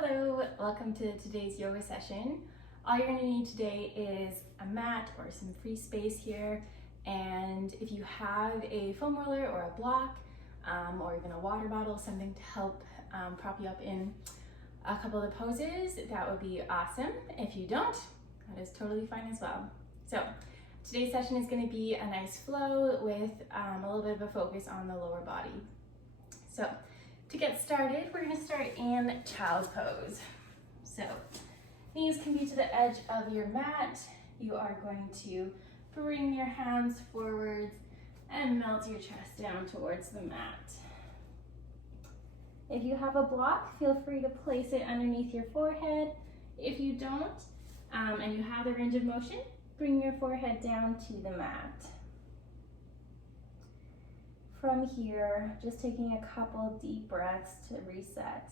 Hello, welcome to today's yoga session. All you're going to need today is a mat or some free space here, and if you have a foam roller or a block or even a water bottle, something to help prop you up in a couple of the poses, that would be awesome. If you don't, that is totally fine as well. So today's session is going to be a nice flow with a little bit of a focus on the lower body. So to get started, we're going to start in child's pose. So knees can be to the edge of your mat. You are going to bring your hands forwards and melt your chest down towards the mat. If you have a block, feel free to place it underneath your forehead. If you don't, and you have the range of motion, bring your forehead down to the mat. From here, just taking a couple deep breaths to reset.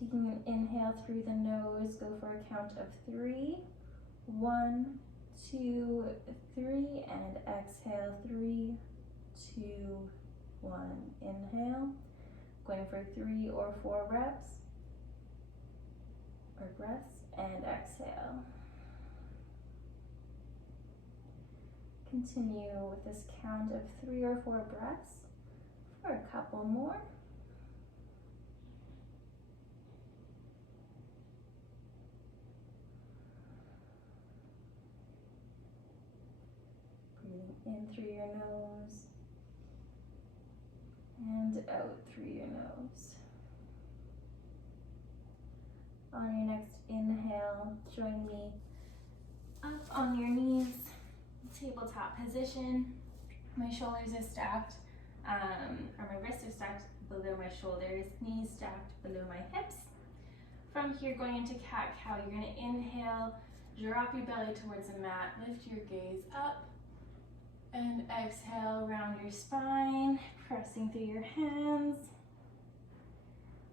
Taking an inhale through the nose, go for a count of 3. 1, 2, 3, and exhale. 3, 2, 1. Inhale, going for 3 or 4 reps or breaths, and exhale. Continue with this count of 3 or 4 breaths for a couple more. Breathing in through your nose and out through your nose. On your next inhale, join me up on your knees, tabletop position. My shoulders are stacked, or my wrists are stacked below my shoulders, knees stacked below my hips. From here, going into cat-cow, you're going to inhale, drop your belly towards the mat, lift your gaze up, and exhale, round your spine, pressing through your hands.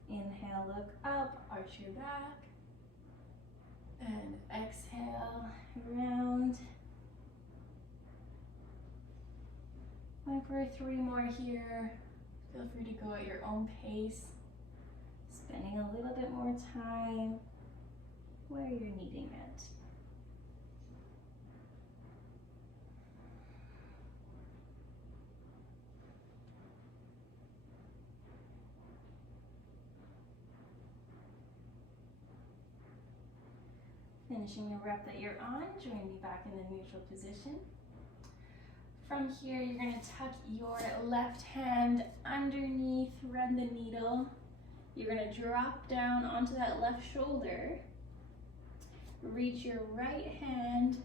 Inhale, look up, arch your back, and exhale, round. Going for 3 more here. Feel free to go at your own pace, spending a little bit more time where you're needing it. Finishing the rep that you're on, join me back in the neutral position. From here, you're going to tuck your left hand underneath, thread the needle. You're going to drop down onto that left shoulder. Reach your right hand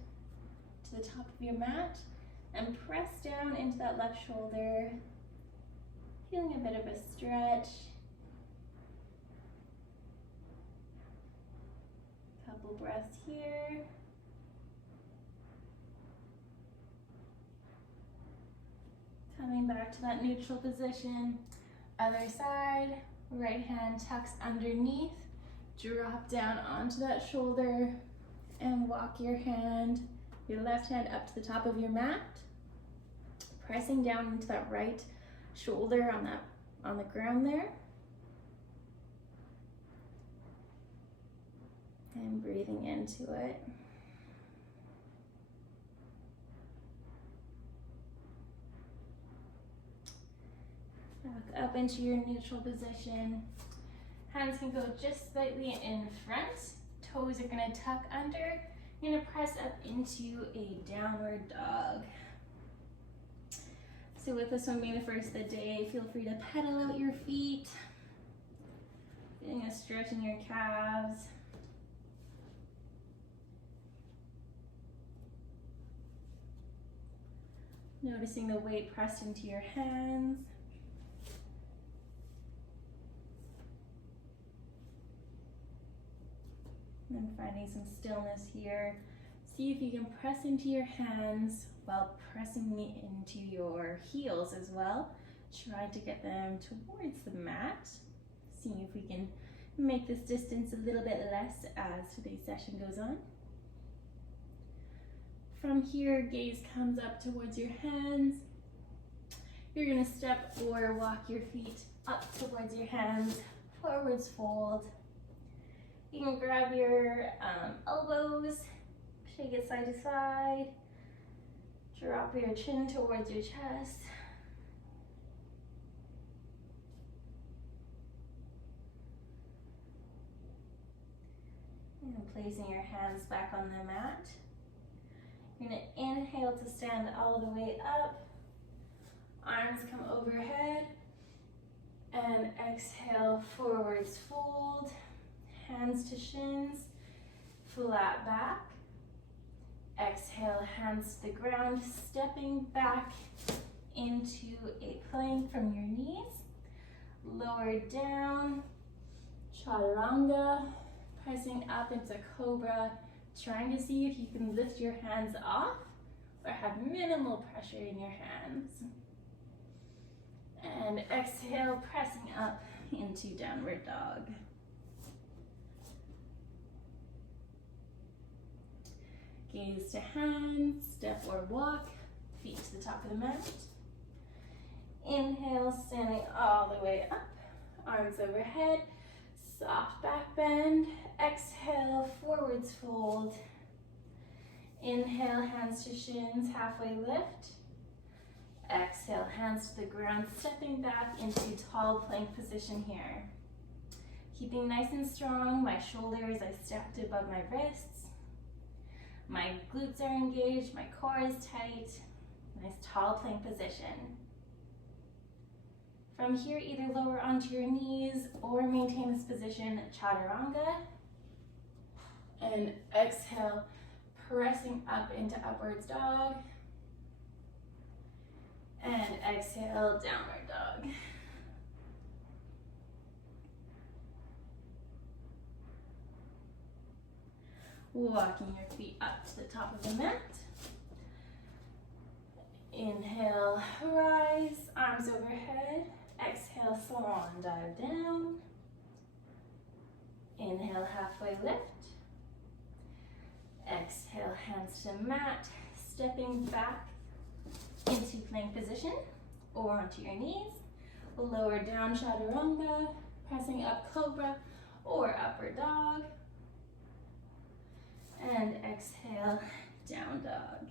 to the top of your mat and press down into that left shoulder. Feeling a bit of a stretch. Couple breaths here. Coming back to that neutral position. Other side, right hand tucks underneath. Drop down onto that shoulder and walk your left hand up to the top of your mat. Pressing down into that right shoulder on the ground there. And breathing into it. Back up into your neutral position. Hands can go just slightly in front. Toes are going to tuck under. You're going to press up into a downward dog. So with this one being the first of the day, feel free to pedal out your feet. Getting a stretch in your calves. Noticing the weight pressed into your hands. And then finding some stillness here. See if you can press into your hands while pressing into your heels as well. Try to get them towards the mat. Seeing if we can make this distance a little bit less as today's session goes on. From here, gaze comes up towards your hands. You're gonna step or walk your feet up towards your hands, forwards fold. You can grab your elbows, shake it side to side, drop your chin towards your chest. And placing your hands back on the mat. You're gonna inhale to stand all the way up. Arms come overhead. And exhale, forwards fold. Hands to shins, flat back. Exhale, hands to the ground, stepping back into a plank from your knees. Lower down, chaturanga. Pressing up into cobra, trying to see if you can lift your hands off or have minimal pressure in your hands. And exhale, pressing up into downward dog. Gaze to hands, step or walk, feet to the top of the mat. Inhale, standing all the way up, arms overhead, soft back bend. Exhale, forwards fold. Inhale, hands to shins, halfway lift. Exhale, hands to the ground, stepping back into tall plank position here. Keeping nice and strong, my shoulders are stacked above my wrists. My glutes are engaged, my core is tight. Nice tall plank position. From here, either lower onto your knees or maintain this position, chaturanga. And exhale, pressing up into upwards dog. And exhale, downward dog. Walking your feet up to the top of the mat. Inhale, rise, arms overhead. Exhale, swan dive down. Inhale, halfway lift. Exhale, hands to mat, stepping back into plank position or onto your knees. Lower down, chaturanga, pressing up, cobra or upward dog. And exhale, down dog.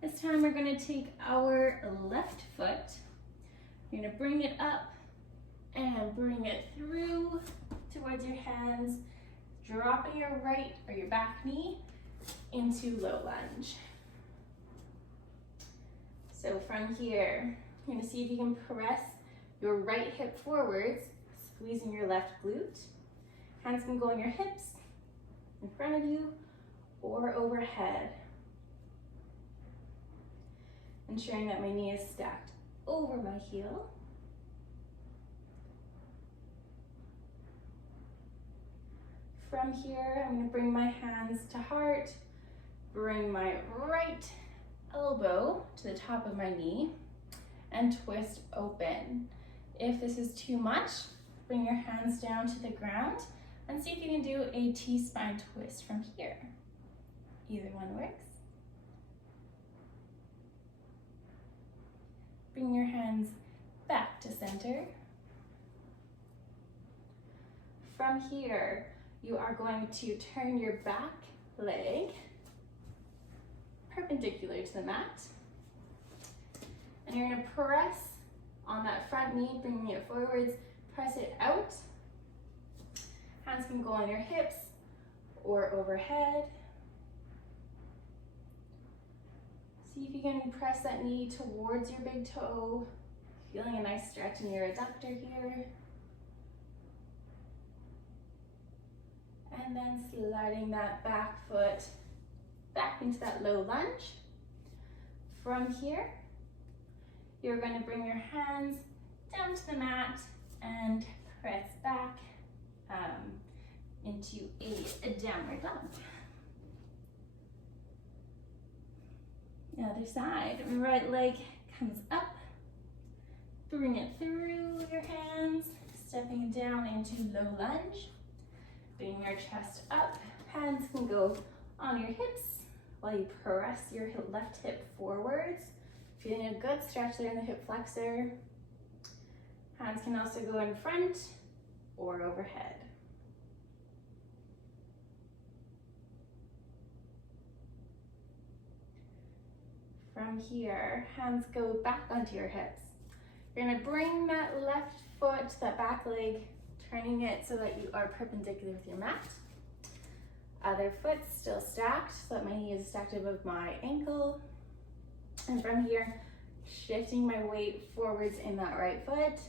This time we're gonna take our left foot. You're gonna bring it up and bring it through towards your hands, dropping your right or your back knee into low lunge. So from here, you're gonna see if you can press your right hip forwards, squeezing your left glute. Hands can go on your hips, in front of you, or overhead. Ensuring that my knee is stacked over my heel. From here, I'm going to bring my hands to heart, bring my right elbow to the top of my knee, and twist open. If this is too much, bring your hands down to the ground and see if you can do a T-spine twist from here. Either one works. Bring your hands back to center. From here, you are going to turn your back leg perpendicular to the mat. And you're going to press on that front knee, bringing it forwards, press it out. Hands can go on your hips or overhead. See if you can press that knee towards your big toe, feeling a nice stretch in your adductor here. And then sliding that back foot back into that low lunge. From here, you're going to bring your hands down to the mat and press back into a downward dog. The other side, right leg comes up, bring it through your hands, stepping down into low lunge. Bring your chest up, hands can go on your hips while you press your left hip forwards. Feeling a good stretch there in the hip flexor. Hands can also go in front or overhead. From here, hands go back onto your hips. You're gonna bring that left foot, that back leg, turning it so that you are perpendicular with your mat. Other foot still stacked, so that my knee is stacked above my ankle. And from here, shifting my weight forwards in that right foot.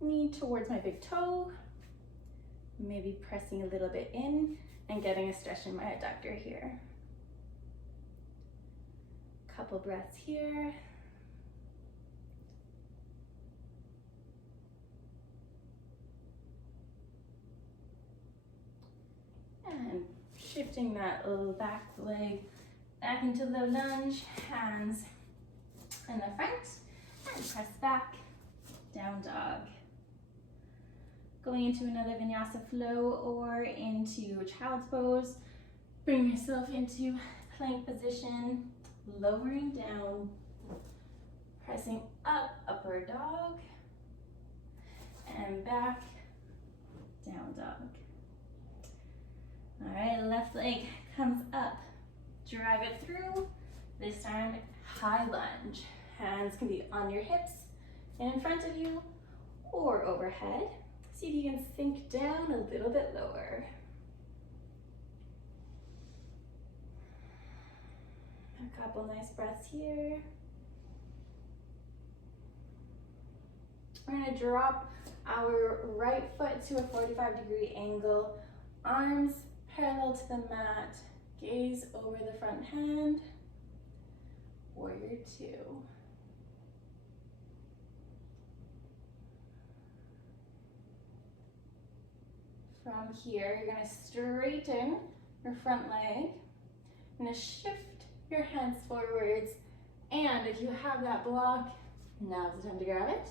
Knee towards my big toe. Maybe pressing a little bit in and getting a stretch in my adductor here. Couple breaths here. And shifting that little back leg back into the lunge, hands in the front, and press back, down dog. Going into another vinyasa flow or into child's pose. Bring yourself into plank position, lowering down, pressing up, upward dog, and back, down dog. All right, left leg comes up, drive it through. This time, high lunge. Hands can be on your hips and in front of you or overhead. See if you can sink down a little bit lower. A couple nice breaths here. We're gonna drop our right foot to a 45-degree angle, arms parallel to the mat, gaze over the front hand, warrior two. From here, you're gonna straighten your front leg. You're gonna shift your hands forwards, and if you have that block, now's the time to grab it.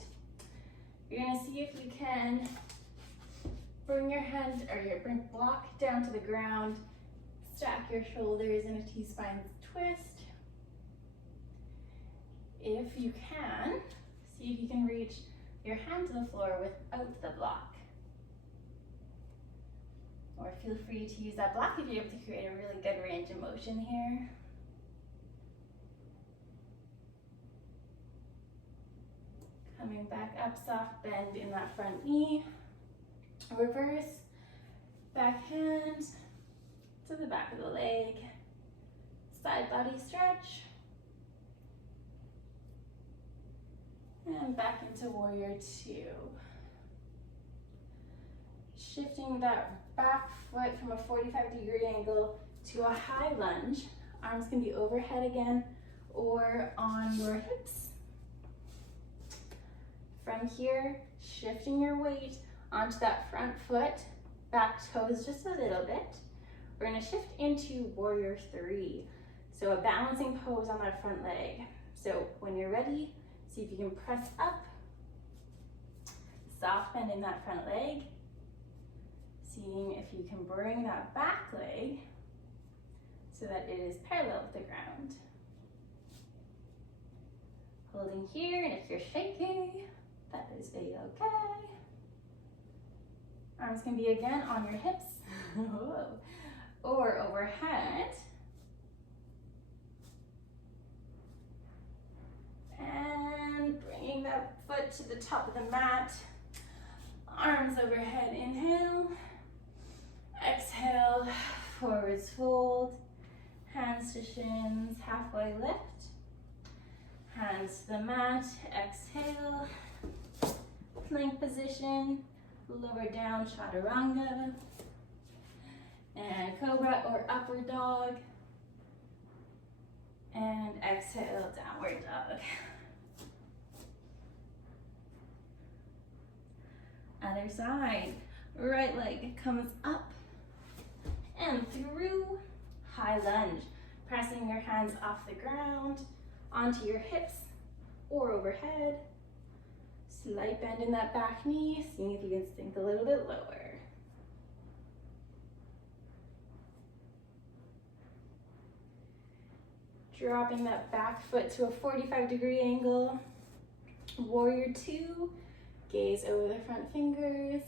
You're gonna see if you can bring your hand or your block down to the ground, stack your shoulders in a T-spine twist. If you can, see if you can reach your hand to the floor without the block. Or feel free to use that block if you're able to create a really good range of motion here. Coming back up, soft bend in that front knee. Reverse, back hand to the back of the leg. Side body stretch. And back into warrior two. Shifting that back foot from a 45-degree angle to a high lunge. Arms can be overhead again or on your hips. From here, shifting your weight onto that front foot, back toes just a little bit. We're gonna shift into warrior three. So a balancing pose on that front leg. So when you're ready, see if you can press up, soft bend in that front leg. Seeing if you can bring that back leg so that it is parallel with the ground. Holding here, and if you're shaking, that is a-okay. Arms can be again on your hips or overhead. And bringing that foot to the top of the mat. Arms overhead, inhale. Exhale, forwards fold. Hands to shins, halfway lift. Hands to the mat, exhale. Plank position, lower down, chaturanga. And cobra or upward dog. And exhale, downward dog. Other side, right leg comes up and through, high lunge. Pressing your hands off the ground, onto your hips or overhead. Slight bend in that back knee, seeing if you can sink a little bit lower. Dropping that back foot to a 45-degree angle. Warrior two, gaze over the front fingers.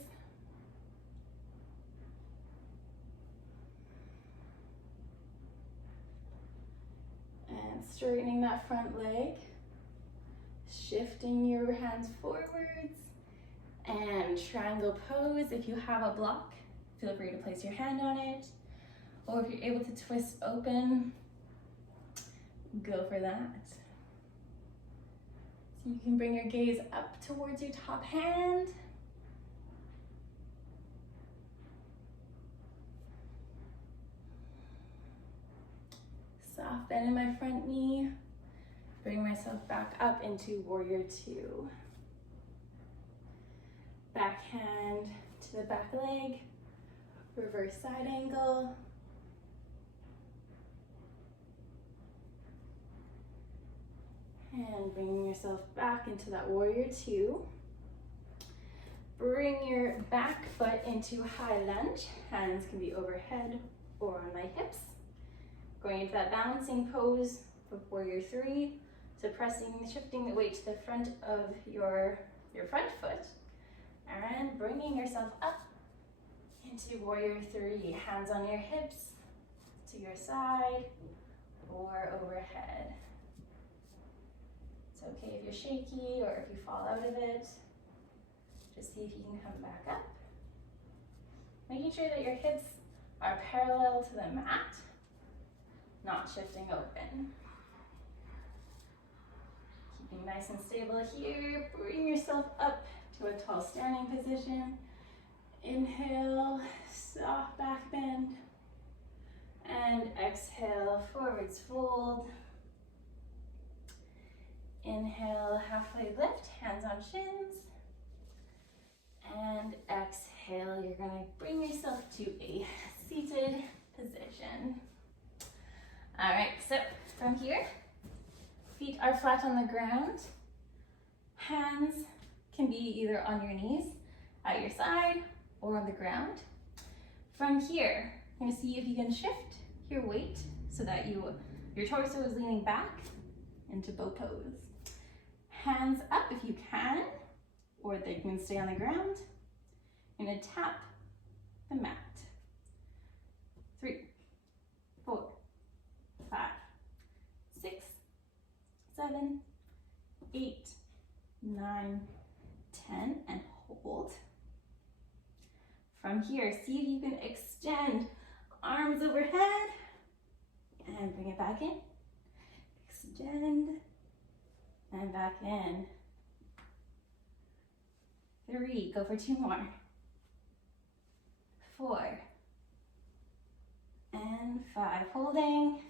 And straightening that front leg. Shifting your hands forwards. And triangle pose. If you have a block, feel free to place your hand on it. Or if you're able to twist open, go for that. So you can bring your gaze up towards your top hand. Soft bend in my front knee. Bring myself back up into warrior two. Back hand to the back leg. Reverse side angle. And bringing yourself back into that warrior two. Bring your back foot into high lunge. Hands can be overhead or on my hips. Going into that balancing pose of warrior three. So shifting the weight to the front of your front foot. And bringing yourself up into warrior three. Hands on your hips, to your side, or overhead. It's okay if you're shaky or if you fall out of it. Just see if you can come back up. Making sure that your hips are parallel to the mat, not shifting open. Keeping nice and stable here. Bring yourself up to a tall standing position. Inhale, soft back bend. And exhale, forwards fold. Inhale, halfway lift, hands on shins. And exhale, you're gonna bring yourself to a seated position. All right, so from here, feet are flat on the ground. Hands can be either on your knees, at your side, or on the ground. From here, you're gonna see if you can shift your weight so that your torso is leaning back into bow pose. Hands up if you can, or they can stay on the ground. You're gonna tap the mat. 3, 4, 5, 6, 7, 8, 9, 10, and hold. From here, see if you can extend arms overhead and bring it back in. Extend and back in. 3, go for 2 more. 4 and 5, holding,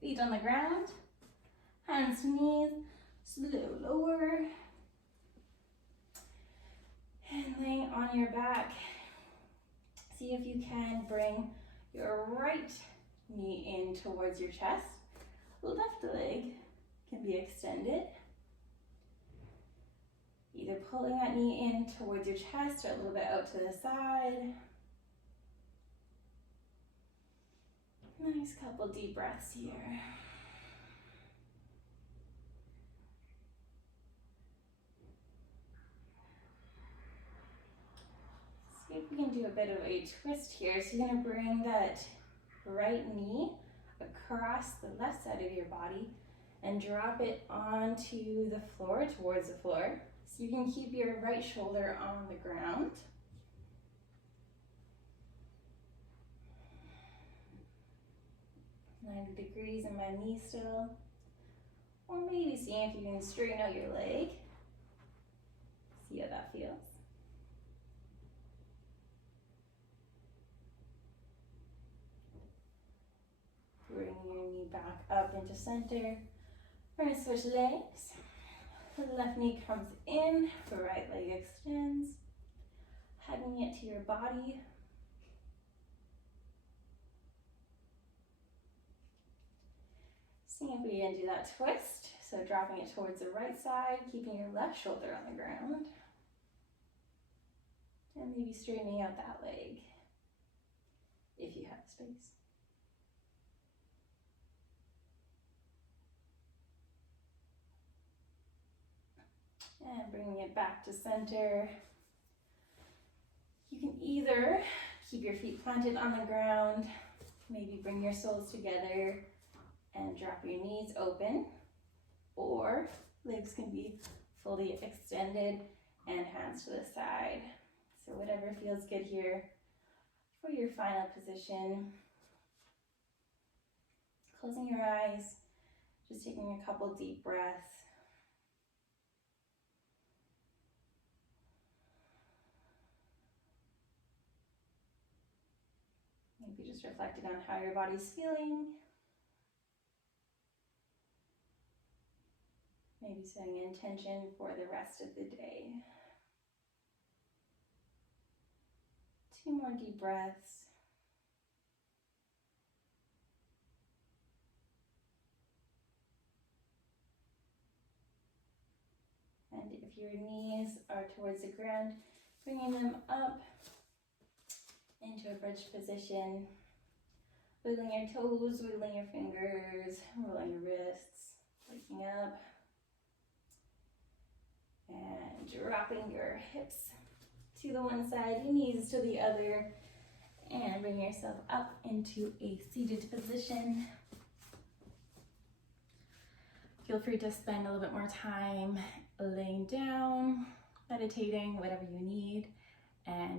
feet on the ground, hands to knees, slow lower, and laying on your back. See if you can bring your right knee in towards your chest. Left leg can be extended. Either pulling that knee in towards your chest or a little bit out to the side. Nice couple deep breaths here. See if we can do a bit of a twist here. So you're gonna bring that right knee across the left side of your body and drop it onto the floor, towards the floor. So you can keep your right shoulder on the ground. "90 degrees in my knee still. Or maybe seeing if you can straighten out your leg. See how that feels. Bring your knee back up into center. We're gonna switch legs. The left knee comes in, the right leg extends, hugging it to your body. Seeing if we can do that twist. So dropping it towards the right side, keeping your left shoulder on the ground. And maybe straightening out that leg, if you have space. And bringing it back to center. You can either keep your feet planted on the ground, maybe bring your soles together and drop your knees open, or legs can be fully extended and hands to the side. So whatever feels good here for your final position. Closing your eyes, just taking a couple deep breaths. Maybe just reflecting on how your body's feeling. Maybe setting an intention for the rest of the day. 2 more deep breaths. And if your knees are towards the ground, bringing them up into a bridge position. Wiggling your toes, wiggling your fingers, rolling your wrists, waking up. And dropping your hips to the one side, your knees to the other. And bring yourself up into a seated position. Feel free to spend a little bit more time laying down, meditating, whatever you need. And